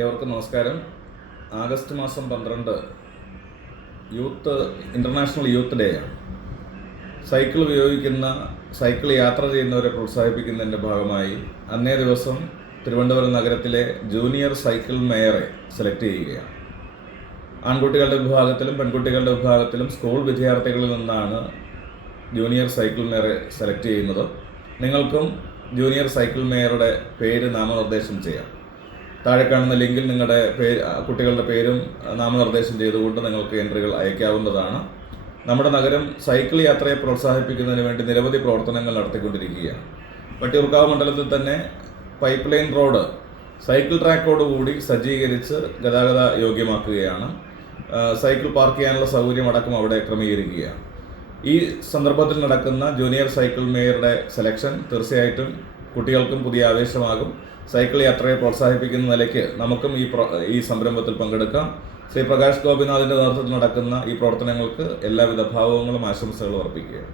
ഏവർക്കും നമസ്കാരം. ആഗസ്റ്റ് മാസം 12 ഇന്റർനാഷണൽ യൂത്ത് ഡേ ആണ്. സൈക്കിൾ യാത്ര ചെയ്യുന്നവരെ പ്രോത്സാഹിപ്പിക്കുന്നതിൻ്റെ ഭാഗമായി അന്നേ ദിവസം തിരുവനന്തപുരം നഗരത്തിലെ ജൂനിയർ സൈക്കിൾ മേയറെ സെലക്ട് ചെയ്യുകയാണ്. ആൺകുട്ടികളുടെ വിഭാഗത്തിലും പെൺകുട്ടികളുടെ വിഭാഗത്തിലും സ്കൂൾ വിദ്യാർത്ഥികളിൽ നിന്നാണ് ജൂനിയർ സൈക്കിൾ മേയറെ സെലക്ട് ചെയ്യുന്നത്. നിങ്ങൾക്കും ജൂനിയർ സൈക്കിൾ മേയറുടെ പേര് നാമനിർദ്ദേശം ചെയ്യാം. താഴെ കാണുന്ന ലിങ്കിൽ നിങ്ങളുടെ കുട്ടികളുടെ പേരും നാമനിർദ്ദേശം ചെയ്തുകൊണ്ട് നിങ്ങൾക്ക് എൻട്രികൾ അയക്കാവുന്നതാണ്. നമ്മുടെ നഗരം സൈക്കിൾ യാത്രയെ പ്രോത്സാഹിപ്പിക്കുന്നതിന് വേണ്ടി നിരവധി പ്രവർത്തനങ്ങൾ നടത്തിക്കൊണ്ടിരിക്കുകയാണ്. വട്ടിയൂർക്കാവ് മണ്ഡലത്തിൽ തന്നെ പൈപ്പ് ലൈൻ റോഡ് സൈക്കിൾ ട്രാക്കോടുകൂടി സജ്ജീകരിച്ച് ഗതാഗത യോഗ്യമാക്കുകയാണ്. സൈക്കിൾ പാർക്ക് ചെയ്യാനുള്ള സൗകര്യം അടക്കം അവിടെ ക്രമീകരിക്കുകയാണ്. ഈ സന്ദർഭത്തിൽ നടക്കുന്ന ജൂനിയർ സൈക്കിൾ മേയറുടെ സെലക്ഷൻ തീർച്ചയായിട്ടും കുട്ടികൾക്കും പുതിയ ആവേശമാകും. സൈക്കിൾ യാത്രയെ പ്രോത്സാഹിപ്പിക്കുന്ന നിലയ്ക്ക് നമുക്കും ഈ സംരംഭത്തിൽ പങ്കെടുക്കാം. ശ്രീ പ്രകാശ് ഗോപിനാഥിൻ്റെ നേതൃത്വത്തിൽ നടക്കുന്ന ഈ പ്രവർത്തനങ്ങൾക്ക് എല്ലാവിധ ഭാവങ്ങളും ആശംസകളും അർപ്പിക്കുകയാണ്.